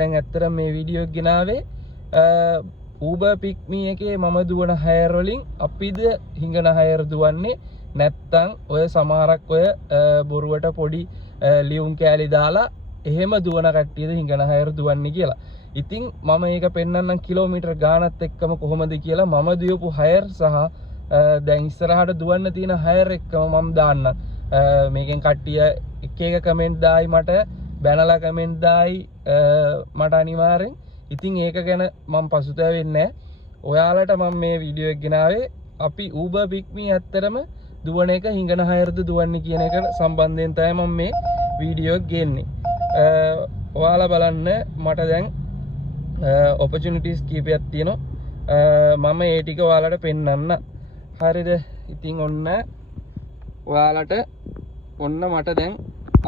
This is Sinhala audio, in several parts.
දැන් ඇත්තට මේ වීඩියෝ එක ගෙනාවේ Uber Pick Me එකේ මම දුවන හයර් වලින් අපිද හිඟන හයර් දුවන්නේ නැත්තම් ඔය සමහරක් ඔය බොරුවට පොඩි ලියුම් කෑලි දාලා එහෙම දුවන කට්ටියද හිඟන හයර් දුවන්නේ කියලා. ඉතින් මම ඒක පෙන්නන්නම් කිලෝමීටර් ගානත් එක්කම කොහොමද කියලා මම දුවපු හයර් සහ දැන් ඉස්සරහට දුවන්න තියෙන හයර් එක්කම මම දාන්නම්. මේකෙන් කට්ටිය එක එක කමෙන්ට් දායි මට බැනලා කමෙන්ට් දායි මට අනිවාර්යෙන්. ඉතින් ඒක ගැන මම පසුතැවෙන්නේ නැහැ. ඔයාලට මම මේ වීඩියෝ එක ගෙනාවේ අපි Uber Pick Me ඇත්තටම දුවන එක හිඟන හයර්ද දුවන්නේ කියන එක සම්බන්ධයෙන් තමයි මම මේ වීඩියෝ එක ගේන්නේ. ඔයාලා බලන්න මට දැන් opportunities කීපයක් තියෙනවා. මම ඒ ටික ඔයාලට පෙන්නන්න. හරිද? ඉතින් ඔන්න ඔයාලට ඔන්න මට දැන්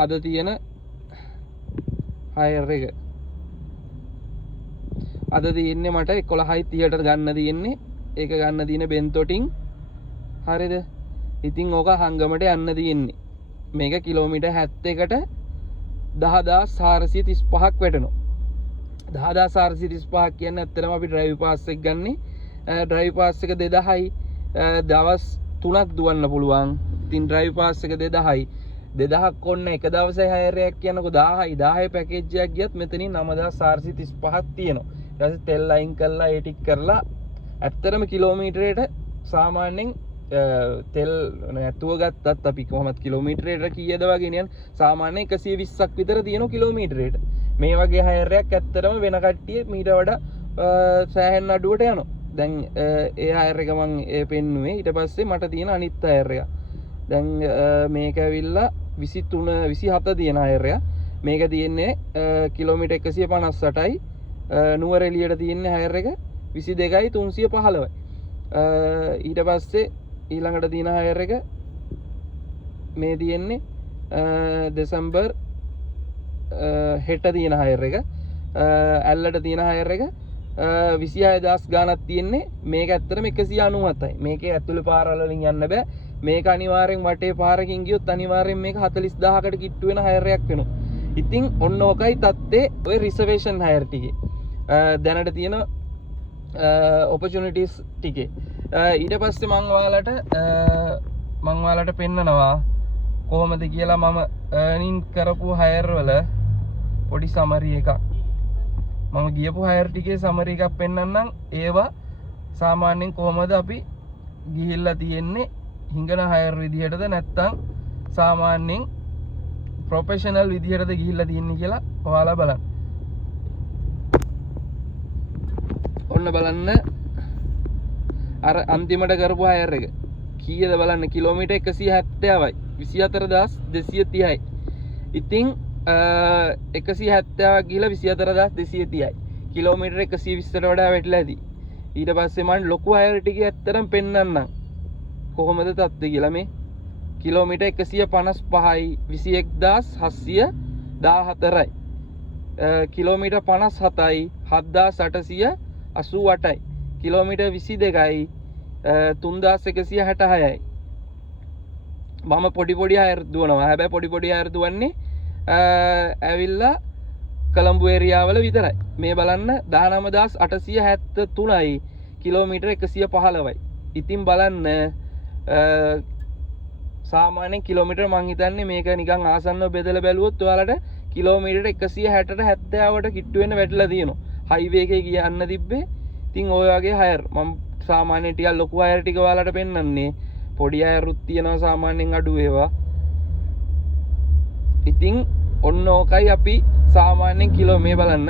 අද තියෙන හයර් එක අද තියෙන්නේ මට 11:30ට ගන්න තියෙන්නේ. ඒක ගන්න තියෙන බෙන්තොටින්. හරිද? ඉතින් ඕක හංගමට යන්න තියෙන්නේ. මේක කිලෝමීටර් 71කට 10435ක් වැටෙනවා. 10435ක් කියන්නේ ඇත්තටම අපි ඩ්‍රයිව් පාස් එක ගන්නේ. ඩ්‍රයිව් පාස් එක 2000යි. දවස් 3ක් දුවන්න පුළුවන්. ඉතින් ඩ්‍රයිව් පාස් එක 2000යි. 2000ක් ඔන්න එක දවසේ හයරයක් කියනකො 1000යි. 1000 පැකේජ් එකක් ගියත් මෙතනින් 9435ක් තියෙනවා. ඊට පස්සේ තෙල් අයින් කරලා ඒ ටික කරලා ඇත්තටම කිලෝමීටරයට සාමාන්‍යයෙන් තෙල් නැතුව ගත්තත් අපි කොහොමද කිලෝමීටරයට කීයද වගේ නියන් සාමාන්‍යයෙන් 120ක් විතර තියෙනවා කිලෝමීටරයට. මේ වගේ හයරයක් ඇත්තටම වෙන කට්ටිය මීට වඩා සෑහෙන අඩුවට යනවා. දැන් ඒ හයර් එක මම පෙන්නුවේ. ඊට පස්සේ මට තියෙන අනිත් හයර් එක. දැන් මේක ඇවිල්ලා 23 27 තියෙන හයර් එක. මේක තියෙන්නේ කිලෝමීටර් 158යි. නුවර එළියට තියෙන හයර් එක 22යි 315යි. ඊට පස්සේ ඊළඟට තියෙන හයර් එක මේ තියෙන්නේ දෙසැම්බර් හෙට තියෙන හයර් එක. ඇල්ලට තියෙන හයර් එක 26000 ගානක් තියෙන්නේ. මේක ඇත්තටම 197යි. මේකේ ඇතුළේ පාරවල වලින් යන්න බෑ. මේක අනිවාර්යෙන් වටේ පාරකින් ගියොත් අනිවාර්යෙන් මේක 40000කට කිට්ටු වෙන හයර් එකක් වෙනවා. ඉතින් ඔන්න ඕකයි තත්ත්වේ ඔය රිසර්වේෂන් හයර් ටිකේ. දැනට තියෙන opportunities ටිකේ. ඊට පස්සේ මම ඔයාලට පෙන්නනවා කොහොමද කියලා මම earning කරපු හයර් වල පොඩි summary එකක්. මම ගියපු හයර් ටිකේ summary එකක් පෙන්නන්නම්. ඒවා සාමාන්‍යයෙන් කොහොමද අපි ගිහිල්ලා තියෙන්නේ හිඟන හයර් විදිහටද නැත්නම් සාමාන්‍යයෙන් ප්‍රොෆෙෂනල් විදිහටද ගිහිල්ලා තියෙන්නේ කියලා ඔයාලා බලන්න. ඔන්න බලන්න අර අන්තිමට කරපු හයර් එක කීයද බලන්න. කිලෝමීටර් 170යි 24230යි. ඉතින් 170ක් ගිහලා 24230යි. කිලෝමීටර් 120ට වඩා වැටිලා ඇති. ඊට පස්සේ මම ලොකු හයර් ටික ඇත්තටම පෙන්නන්නම් කොහොමද තත්ත්වය කියලා. මේ කිලෝමීටර් 155යි 21714යි. කිලෝමීටර් 57යි 7888යි. කිලෝමීටර් 22යි 3166යි. මම පොඩි හයර් දුවනවා. හැබැයි පොඩි හයර් දුවන්නේ ඇවිල්ලා කොළඹ ඒරියාවල විතරයි. මේ බලන්න 19873යි. කිලෝමීටර් 115යි. ඉතින් බලන්න සාමාන්‍යයෙන් කිලෝමීටර් මං හිතන්නේ මේක නිකන් ආසන්නව බෙදලා බැලුවොත් ඔයාලට කිලෝමීටර් 160ට 70ට කිට්ටු වෙන්න වැටලා තියෙනවා. හයිවේ එකේ ගියන්න තිබ්බේ. ඉතින් ඔය වගේ හයර් මම සාමාන්‍යයෙන් ටිකක් ලොකු හයර් ටික ඔයාලට පෙන්නන්නේ. පොඩි හයරුත් තියෙනවා සාමාන්‍යයෙන් අඩු ඒවා. ඉතින් ඔන්න ඕකයි අපි සාමාන්‍යයෙන් මේ බලන්න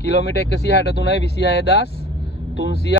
කිලෝමීටර් 163යි 26300